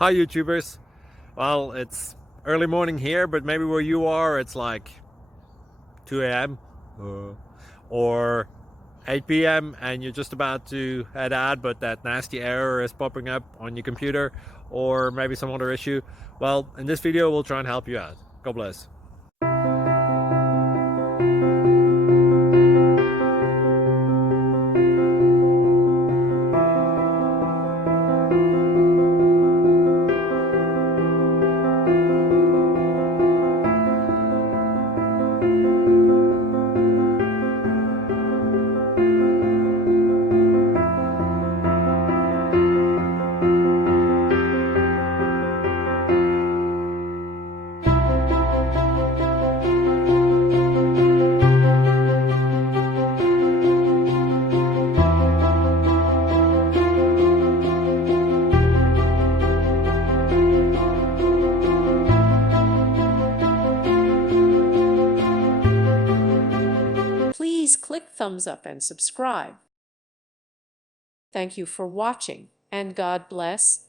Hi YouTubers. Well, it's early morning here, but maybe where you are it's like 2 a.m. Or 8 p.m. and you're just about to head out, but that nasty error is popping up on your computer, or maybe some other issue. Well, in this video we'll try and help you out. God bless. Please click thumbs up and subscribe. Thank you for watching, and God bless.